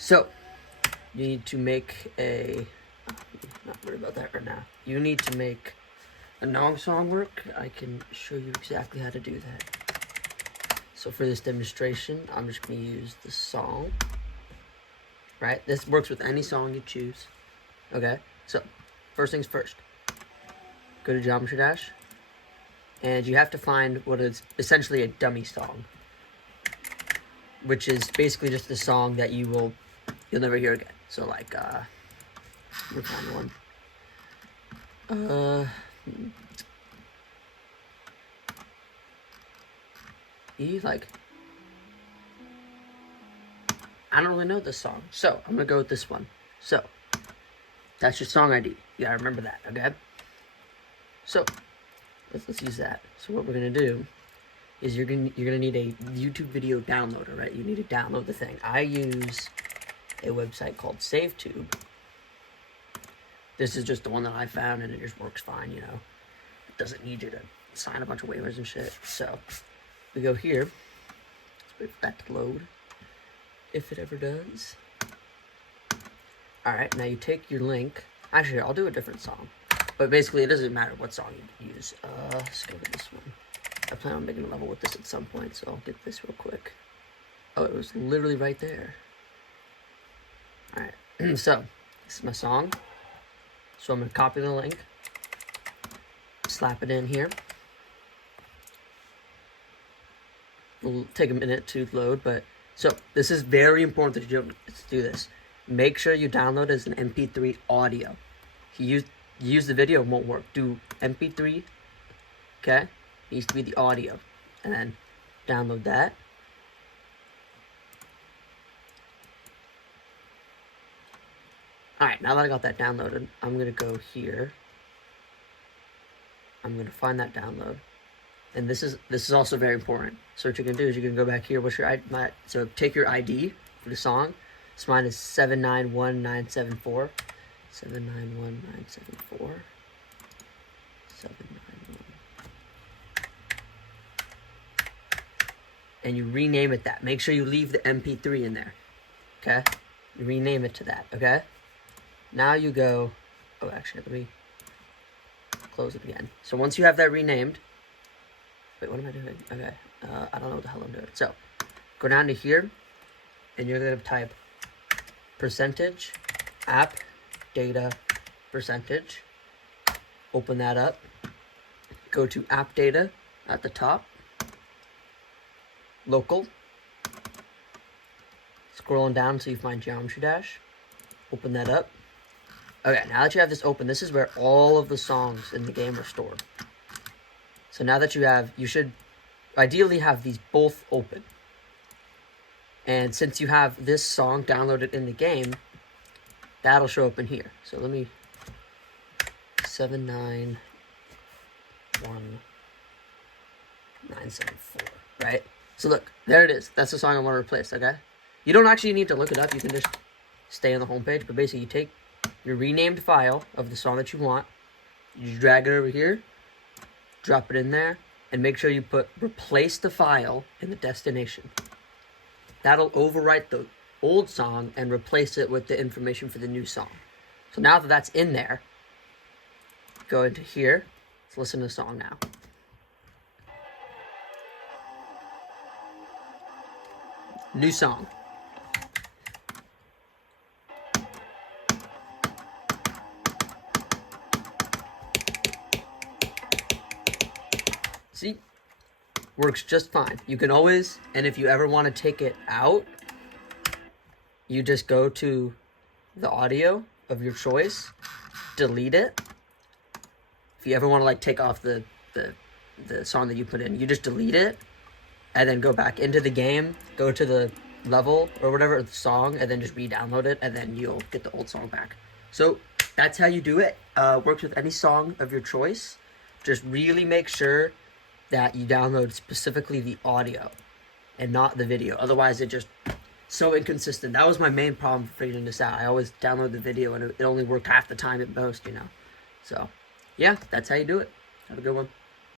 So, you need to make a... not worried about that right now. You need to make a Nong song work. I can show you exactly how to do that. So for this demonstration, I'm just going to use the song. Right? This works with any song you choose. Okay? So, first things first. Go to Geometry Dash. And you have to find what is essentially a dummy song. Which is basically just a song that you'll never hear again. So like, let me find one. I don't really know this song. So, I'm gonna go with this one. So, that's your song ID. You gotta remember that, okay? So, let's use that. So what we're gonna do is you're gonna need a YouTube video downloader, right? You need to download the thing. I use a website called SaveTube. This is just the one that I found, and it just works fine, you know. It doesn't need you to sign a bunch of waivers and shit. So, we go here. Let's wait for that to load, if it ever does. Alright, now you take your link. Actually, I'll do a different song. But basically, it doesn't matter what song you use. Let's go with this one. I plan on making a level with this at some point, so I'll get this real quick. Oh, it was literally right there. Alright, so, this is my song. So I'm going to copy the link, slap it in here. It'll take a minute to load, but... So, this is very important that you do this. Make sure you download as an MP3 audio. If you use the video, it won't work. Do MP3, okay? It needs to be the audio. And then download that. Alright, now that I got that downloaded, I'm going to go here. I'm going to find that download. And this is also very important. So what you can do is you can go back here. What's your ID? So take your ID for the song. So mine is 791974. 791974. 791. And you rename it that. Make sure you leave the MP3 in there. Okay? You rename it to that. Okay? Now you go... Oh, actually, let me close it again. So once you have that renamed... Wait, what am I doing? Okay. I don't know what the hell I'm doing. So, go down to here, and you're going to type percentage app data percentage. Open that up. Go to app data at the top. Local. Scrolling down until you find Geometry Dash. Open that up. Okay, now that you have this open, this is where all of the songs in the game are stored. So now that you should ideally have these both open. And since you have this song downloaded in the game, that'll show up in here. So let me... 791974, right? So look, there it is. That's the song I want to replace, okay? You don't actually need to look it up. You can just stay on the home page. But basically, you take your renamed file of the song that you want. You drag it over here. Drop it in there, and make sure you replace the file in the destination. That'll overwrite the old song and replace it with the information for the new song. So now that that's in there, go into here. Let's listen to the song now. New song. See? Works just fine. You can always, and if you ever want to take it out, you just go to the audio of your choice, delete it. If you ever want to like take off the song that you put in, you just delete it, and then go back into the game, go to the level or whatever, the song, and then just re-download it, and then you'll get the old song back. So that's how you do it. Works with any song of your choice. Just really make sure that you download specifically the audio and not the video. Otherwise, it just so inconsistent. That was my main problem for figuring this out. I always download the video, and it only worked half the time at most, you know. So, yeah, that's how you do it. Have a good one.